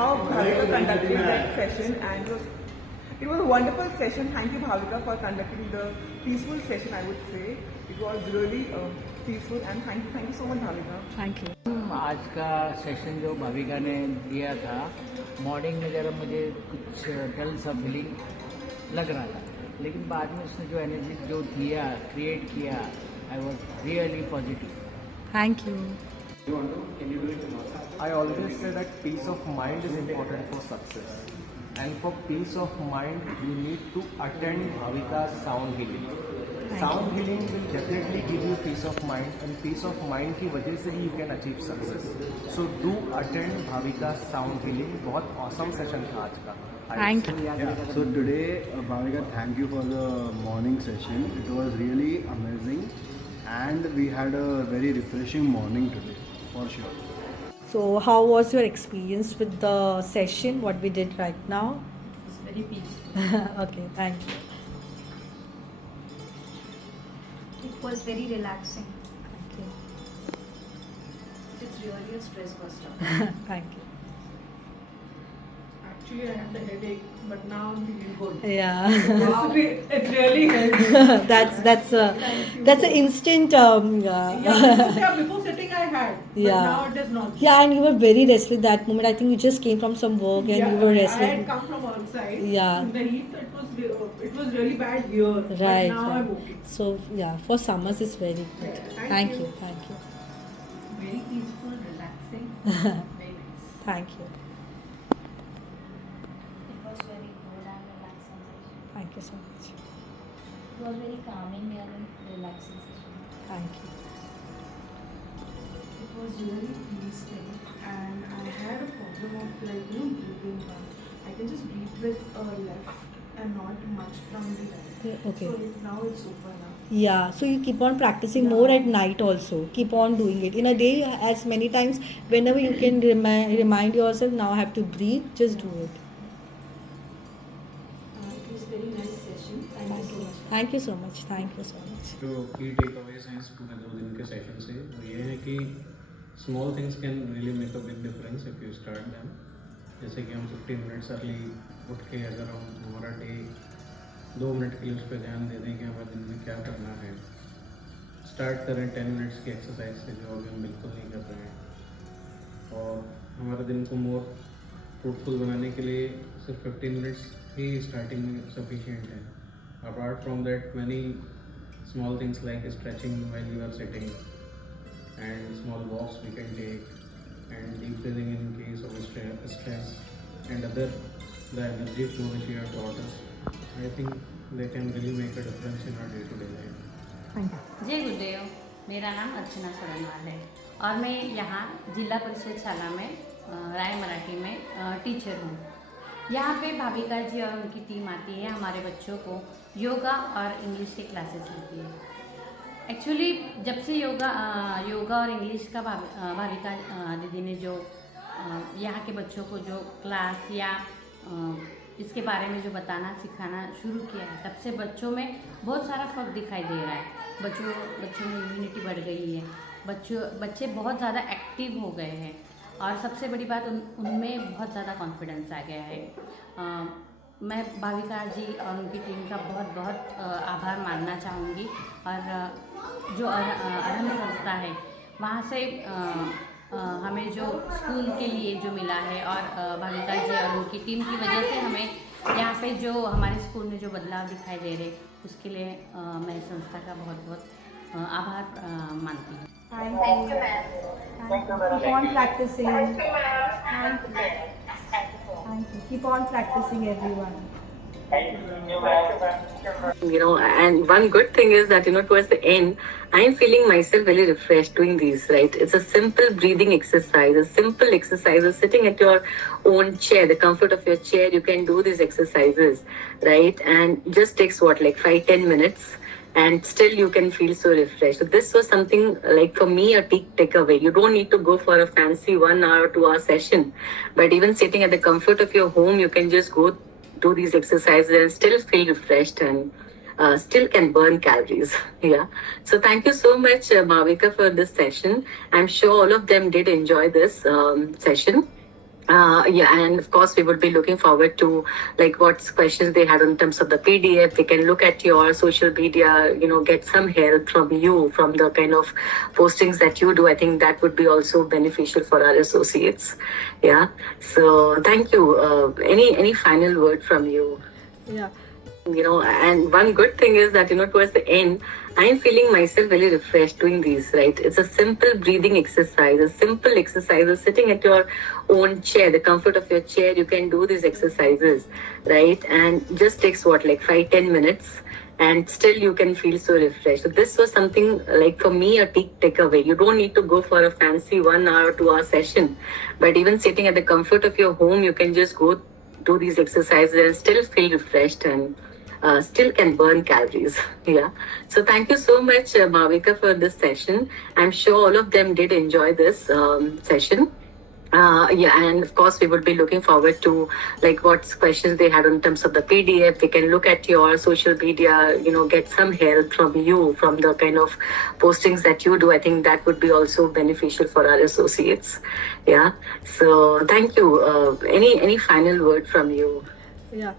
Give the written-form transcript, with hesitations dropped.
how Bhavika conducted that session, and it was a wonderful session. Thank you, Bhavika, for conducting the peaceful session. I would say it was really peaceful, and thank you so much, Bhavika. Thank you. आज का session जो भाविका ने दिया था, morning में जरा मुझे कुछ डल सा फीलिंग लग रहा था, लेकिन बाद में उसने जो एनर्जी जो दिया, क्रिएट किया, I was really positive. Thank you. I always say that peace of mind is important for success. And for peace of mind, you need to attend Bhavika's sound healing. Sound healing will definitely give you peace of mind, and peace of mind की वजह से ही you can achieve success. So do attend Bhavika's sound healing. बहुत awesome session था आज का. Thank you. Yeah, so today, Bhavika, thank you for the morning session. It was really amazing, and we had a very refreshing morning today, for sure. So, how was your experience with the session? What we did right now? It's very peaceful. Okay, thank you. It was very relaxing. Thank you. It's really a stress buster. Thank you. Actually, I had a headache, but now I'm feeling good. Yeah. It really helped. that's an instant. Before sitting, I had. But Yeah. now it is not. Yeah, and you were very restless that moment. I think you just came from some work and you were I restless. had come from outside. Yeah. In the heat, it was really bad here. But Right. now right. I'm okay. So yeah, for summers it's very good. Yeah, Thank thank you. you. Thank you. Very peaceful, relaxing. Very nice. Thank you. It was very good and relaxing session. Thank you so much. It was very calming and relaxing session. Thank you. It was really peaceful, and I had a problem of breathing. I can just breathe with left and not much from the right. Okay. So now it's super now. Yeah, so you keep on practicing more at night also. Keep on doing it. In a day, as many times, whenever you can remind yourself, now I have to breathe, just do it. It was very nice session. Thank you so much. Thank you so much. Thank you so much. जो की take Awez हैं इस पूरे 2 दिन के session से वो ये है कि small things can really make a big difference if you start them. जैसे कि हम 15 मिनट्स अर्ली उठ के अगर हम हमारा डे 2 मिनट के लिए उस पर ध्यान दे दें कि हमारे दिन में क्या करना है. स्टार्ट करें 10 मिनट्स की एक्सरसाइज से, जो अभी हम बिल्कुल नहीं कर रहे हैं. और हमारे दिन को मोर फ्रूटफुल बनाने के लिए सिर्फ 15 मिनट्स ही स्टार्टिंग में सफिशिएंट है. Apart from that many small things like stretching while you are sitting, and small walks we can take, and deep breathing in case of stress, and other the energy flow which you have taught us. I think they can really make a difference in our day-to-day life. Thank you. जय गुरुदेव. मेरा नाम अर्चना सोरनवाल है और मैं यहाँ जिला परिषद शाला में राय मराठी में टीचर हूँ. यहाँ पे भाविका जी और उनकी टीम आती है, हमारे बच्चों को योगा और इंग्लिश के क्लासेस लेती है. एक्चुअली जब से योगा और इंग्लिश का भाविका दीदी ने जो यहाँ के बच्चों को जो क्लास या इसके बारे में जो बताना सिखाना शुरू किया है, तब से बच्चों में बहुत सारा फ़र्क दिखाई दे रहा है. बच्चों में इम्यूनिटी बढ़ गई है, बच्चे बहुत ज़्यादा एक्टिव हो गए हैं, और सबसे बड़ी बात उनमें बहुत ज़्यादा कॉन्फिडेंस आ गया है. मैं भाविका जी और उनकी टीम का बहुत आभार मानना चाहूँगी. और जो अरहम संस्था है वहाँ से हमें जो स्कूल के लिए जो मिला है, और भाविका जी और उनकी टीम की वजह से हमें यहाँ पे जो हमारे स्कूल में जो बदलाव दिखाई दे रहे, उसके लिए मैं संस्था का बहुत आभार मानती हूँ. Thank you, ma'am. Keep on practicing. Thank you. Thank you. Keep on practicing, everyone. And one good thing is that, towards the end, I'm feeling myself very refreshed doing these, right? It's a simple breathing exercise, a simple exercise of sitting at your own chair, the comfort of your chair, you can do these exercises, right? And just takes like 5-10 minutes. And still you can feel so refreshed. So this was something like for me a takeaway. You don't need to go for a fancy 1 hour, 2 hour session, but even sitting at the comfort of your home, you can just go do these exercises and still feel refreshed and still can burn calories. Yeah. So thank you so much, Bhavika, for this session. I'm sure all of them did enjoy this session. Yeah, and of course, we would be looking forward to like what questions they had in terms of the PDF. We can look at your social media, get some help from you, from the kind of postings that you do. I think that would be also beneficial for our associates. Yeah. So thank you. Any final word from you? Yeah. And one good thing is that, towards the end, I'm feeling myself really refreshed doing these, right? It's a simple breathing exercise, a simple exercise of sitting at your own chair, the comfort of your chair. You can do these exercises, right? And just takes like 5-10 minutes. And still you can feel so refreshed. So this was something like for me a takeaway. You don't need to go for a fancy 1 hour, 2 hour session, but even sitting at the comfort of your home, you can just go do these exercises and still feel refreshed and still can burn calories. Yeah. So thank you so much, Bhavika, for this session. I'm sure all of them did enjoy this session. Yeah, and of course, we would be looking forward to like what questions they had in terms of the PDF. We can look at your social media, get some help from you, from the kind of postings that you do. I think that would be also beneficial for our associates. Yeah. So thank you. Any final word from you? Yeah.